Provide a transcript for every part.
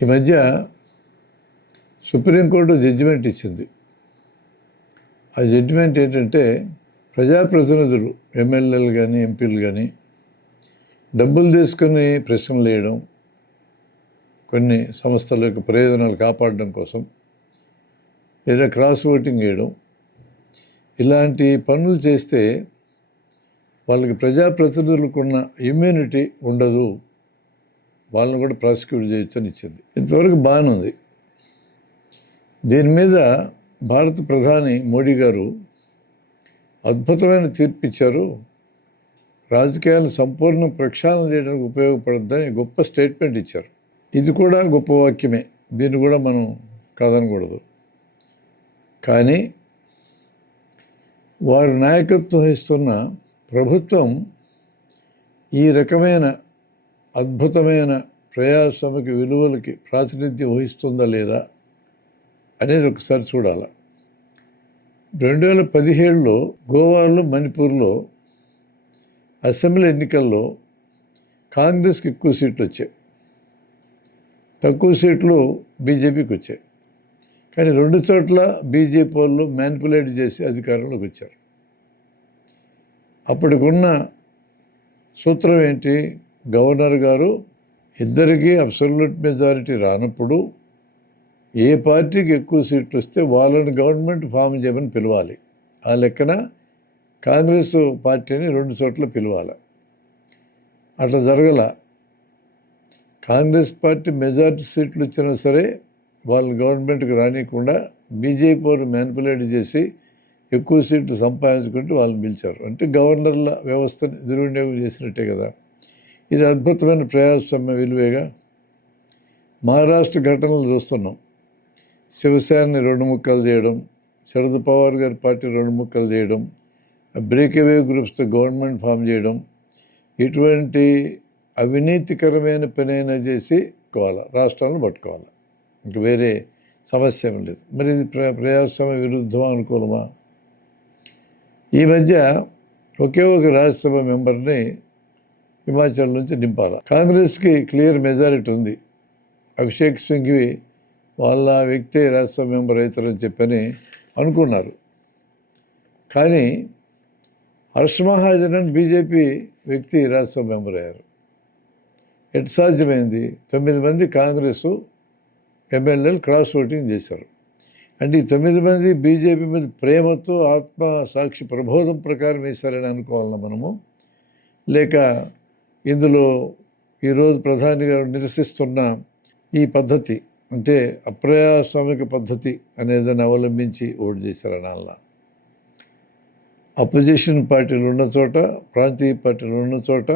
ఈ మధ్య supreme court judgement ఇచ్చింది. ఆ జడ్జిమెంట్ ఏంటంటే, ప్రజాప్రతినిధులు ఎమ్మెల్యేలు కానీ ఎంపీలు కానీ డబ్బులు తీసుకుని ప్రశ్నలు వేయడం, కొన్ని సంస్థల యొక్క ప్రయోజనాలు కాపాడడం కోసం, లేదా క్రాస్ ఓటింగ్ వేయడం, ఇలాంటి పనులు చేస్తే వాళ్ళకి ప్రజాప్రతినిధులకు ఉన్న ఇమ్యూనిటీ ఉండదు, వాళ్ళని కూడా ప్రాసిక్యూట్ చేయొచ్చు అని ఇచ్చింది. ఇంతవరకు బాగానే ఉంది. దీని మీద భారత ప్రధాని మోడీ గారు అద్భుతమైన తీర్పు ఇచ్చారు. రాజకీయాలను సంపూర్ణ ప్రక్షాళన చేయడానికి ఉపయోగపడుతుందని గొప్ప స్టేట్మెంట్ ఇచ్చారు. ఇది కూడా గొప్ప వాక్యమే, దీన్ని కూడా మనం కాదనకూడదు. కానీ వారు నాయకత్వం వహిస్తున్న ప్రభుత్వం ఈ రకమైన అద్భుతమైన ప్రజాస్వామిక విలువలకి ప్రాతినిధ్యం వహిస్తుందా లేదా అనేది ఒకసారి చూడాలి. 2017లో గోవాలో, మణిపూర్లో అసెంబ్లీ ఎన్నికల్లో కాంగ్రెస్కి ఎక్కువ సీట్లు వచ్చాయి, తక్కువ సీట్లు బీజేపీకి వచ్చాయి. కానీ 2 చోట్ల బీజేపీ వాళ్ళు మ్యానిపులేట్ చేసి అధికారంలోకి వచ్చారు. అప్పటికున్న సూత్రం ఏంటి? గవర్నర్ గారు ఇద్దరికీ అబ్సల్యూట్ మెజారిటీ రానప్పుడు ఏ పార్టీకి ఎక్కువ సీట్లు వస్తే వాళ్ళని గవర్నమెంట్ ఫామ్ చేయమని పిలవాలి. ఆ లెక్కన కాంగ్రెస్ పార్టీని 2 చోట్ల పిలవాలి. అట్లా జరగల. కాంగ్రెస్ పార్టీ మెజారిటీ సీట్లు వచ్చినా సరే వాళ్ళు గవర్నమెంట్కి రానియకుండా బీజేపీ వారు మ్యానిపులేట్ చేసి ఎక్కువ సీట్లు సంపాదించుకుంటూ వాళ్ళని పిలిచారు. అంటే గవర్నర్ల వ్యవస్థని దుర్వినియోగం చేసినట్టే కదా. ఇది అద్భుతమైన ప్రజాస్వామ్య విలువేగా. మహారాష్ట్ర ఘటనలు చూస్తున్నాం. శివసేనని 2 ముక్కలు చేయడం, శరద్ పవార్ గారి పార్టీ 2 ముక్కలు చేయడం, బ్రేక్అవే గ్రూప్స్తో గవర్నమెంట్ ఫామ్ చేయడం, ఇటువంటి అవినీతికరమైన పనైనా చేసి రాష్ట్రాలను పట్టుకోవాలి. ఇంక వేరే సమస్య ఏం లేదు. మరి ఇది ప్రజాస్వామ్య విరుద్ధమా, అనుకూలమా? ఈ మధ్య ఒకే ఒక రాజ్యసభ మెంబర్ని హిమాచల్ నుంచి నింపాలి. కాంగ్రెస్కి క్లియర్ మెజారిటీ ఉంది. అభిషేక్ సింఘ్వి వాళ్ళ వ్యక్తి రాజ్యసభ మెంబర్ అవుతారని చెప్పని అనుకున్నారు. కానీ హర్ష్ మహాజన్ బీజేపీ వ్యక్తి రాజ్యసభ మెంబర్ అయ్యారు. ఎటు సాధ్యమైంది? 9 మంది కాంగ్రెస్ ఎమ్మెల్యేలు క్రాస్ ఓటింగ్ చేశారు. అంటే ఈ 9 మంది బీజేపీ మీద ప్రేమతో ఆత్మ సాక్షి ప్రబోధం ప్రకారం వేశారని అనుకోవాలన్నా మనము, లేక ఇందులో ఈరోజు ప్రధాని గారు నిరసిస్తున్న ఈ పద్ధతి అంటే అప్రజాస్వామిక పద్ధతి అనేదాన్ని అవలంబించి ఓటు చేశారని అలా. అపోజిషన్ పార్టీలు ఉన్న చోట, ప్రాంతీయ పార్టీలు ఉన్న చోట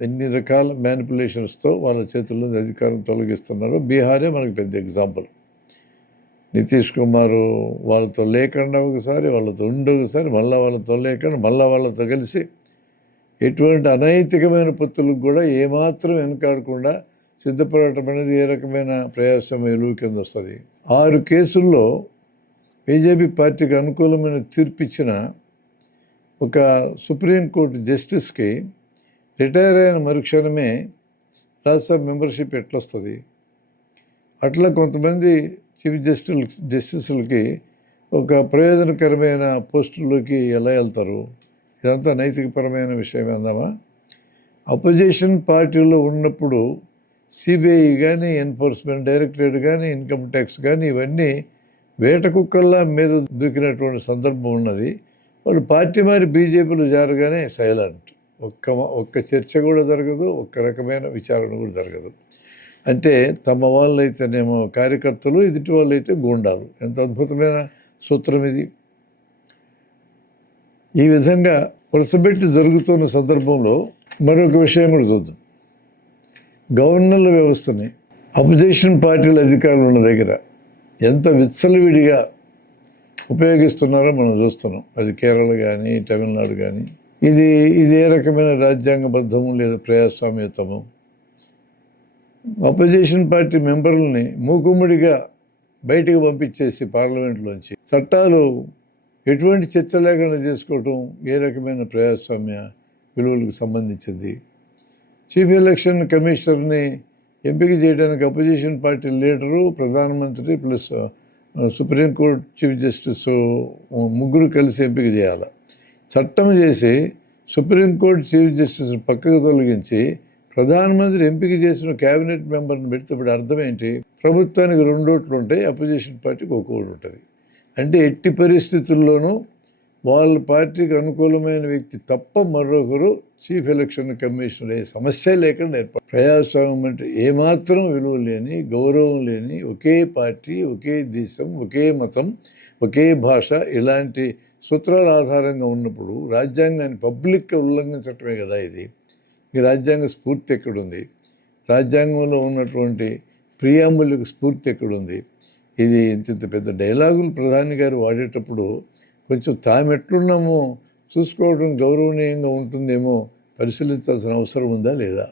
ఎన్ని రకాల మ్యానిపులేషన్స్తో వాళ్ళ చేతుల్లో అధికారం తొలగిస్తున్నారు. బీహారే మనకు పెద్ద ఎగ్జాంపుల్. నితీష్ కుమార్ వాళ్ళతో లేకుండా ఒకసారి, వాళ్ళతో ఉండి ఒకసారి, మళ్ళీ వాళ్ళతో లేకుండా, మళ్ళీ వాళ్ళతో కలిసి ఎటువంటి అనైతికమైన పొత్తులకు కూడా ఏమాత్రం వెనకాడకుండా సిద్ధపడటం అనేది ఏ రకమైన ప్రజాస్వామ్య విలువ కింద వస్తుంది. 6 కేసుల్లో బీజేపీ పార్టీకి అనుకూలమైన తీర్పు ఇచ్చిన ఒక సుప్రీంకోర్టు జస్టిస్కి రిటైర్ అయిన మరుక్షణమే రాజ్యసభ మెంబర్షిప్ ఎట్లొస్తుంది? అట్లా కొంతమంది చీఫ్ జస్టిసులకి ఒక ప్రయోజనకరమైన పోస్టుల్లోకి ఎలా వెళ్తారు? ఇదంతా నైతికపరమైన విషయం అందామా? అపోజిషన్ పార్టీలో ఉన్నప్పుడు సిబిఐ కానీ, ఎన్ఫోర్స్మెంట్ డైరెక్టరేట్ కానీ, ఇన్కమ్ ట్యాక్స్ కానీ ఇవన్నీ వేట కుక్కల్లా మీద దూకినటువంటి సందర్భం ఉన్నది. వాళ్ళు పార్టీ మారి బీజేపీలో జారగానే సైలెంట్. ఒక్క చర్చ కూడా జరగదు, ఒక్క రకమైన విచారణ కూడా జరగదు. అంటే తమ వాళ్ళైతేనేమో కార్యకర్తలు, ఎదుటి వాళ్ళు అయితే గూండాలు. ఎంత అద్భుతమైన సూత్రం ఇది! ఈ విధంగా వరుసపెట్టి జరుగుతున్న సందర్భంలో మరొక విషయం కూడా చూద్దాం. గవర్నర్ల వ్యవస్థని అపోజిషన్ పార్టీల అధికారులు ఉన్న దగ్గర ఎంత విచ్చలవిడిగా ఉపయోగిస్తున్నారో మనం చూస్తున్నాం. అది కేరళ కానీ, తమిళనాడు కానీ. ఇది ఏ రకమైన రాజ్యాంగబద్ధము లేదా ప్రజాస్వామ్యతము? అపోజిషన్ పార్టీ మెంబర్లని మూకుమ్మడిగా బయటకు పంపించేసి పార్లమెంట్లోంచి చట్టాలు ఎటువంటి చర్చ లేకుండా చేసుకోవటం ఏ రకమైన ప్రజాస్వామ్య విలువలకు సంబంధించింది? చీఫ్ ఎలక్షన్ కమిషనర్ని ఎంపిక చేయడానికి అపోజిషన్ పార్టీ లీడరు, ప్రధానమంత్రి ప్లస్ సుప్రీంకోర్టు చీఫ్ జస్టిస్ ముగ్గురు కలిసి ఎంపిక చేయాలి. చట్టం చేసి సుప్రీంకోర్టు చీఫ్ జస్టిస్ పక్కకు తొలగించి ప్రధానమంత్రి ఎంపిక చేసిన క్యాబినెట్ మెంబర్ని పెడితే ఇప్పుడు అర్థం ఏంటి? ప్రభుత్వానికి 2 ఓట్లు ఉంటాయి, అపోజిషన్ పార్టీకి 1 ఓటు ఉంటుంది. అంటే ఎట్టి పరిస్థితుల్లోనూ వాళ్ళ పార్టీకి అనుకూలమైన వ్యక్తి తప్ప మరొకరు చీఫ్ ఎలక్షన్ కమిషనర్ అయ్యే సమస్య లేకుండా ఏర్పడు. ప్రజాస్వామ్యం అంటే ఏమాత్రం విలువ లేని, గౌరవం లేని, ఒకే పార్టీ, ఒకే దేశం, ఒకే మతం, ఒకే భాష ఇలాంటి సూత్రాల ఆధారంగా ఉన్నప్పుడు రాజ్యాంగాన్ని పబ్లిక్గా ఉల్లంఘించటమే కదా ఇది. ఈ రాజ్యాంగ స్ఫూర్తి ఎక్కడుంది? రాజ్యాంగంలో ఉన్నటువంటి ప్రియాంబుల్కి స్ఫూర్తి ఎక్కడుంది? ఇది ఇంత పెద్ద డైలాగులు ప్రధాని గారు వాడేటప్పుడు కొంచెం తాము ఎట్లున్నామో చూసుకోవడం గౌరవనీయంగా ఉంటుందేమో పరిశీలించాల్సిన అవసరం ఉందా లేదా?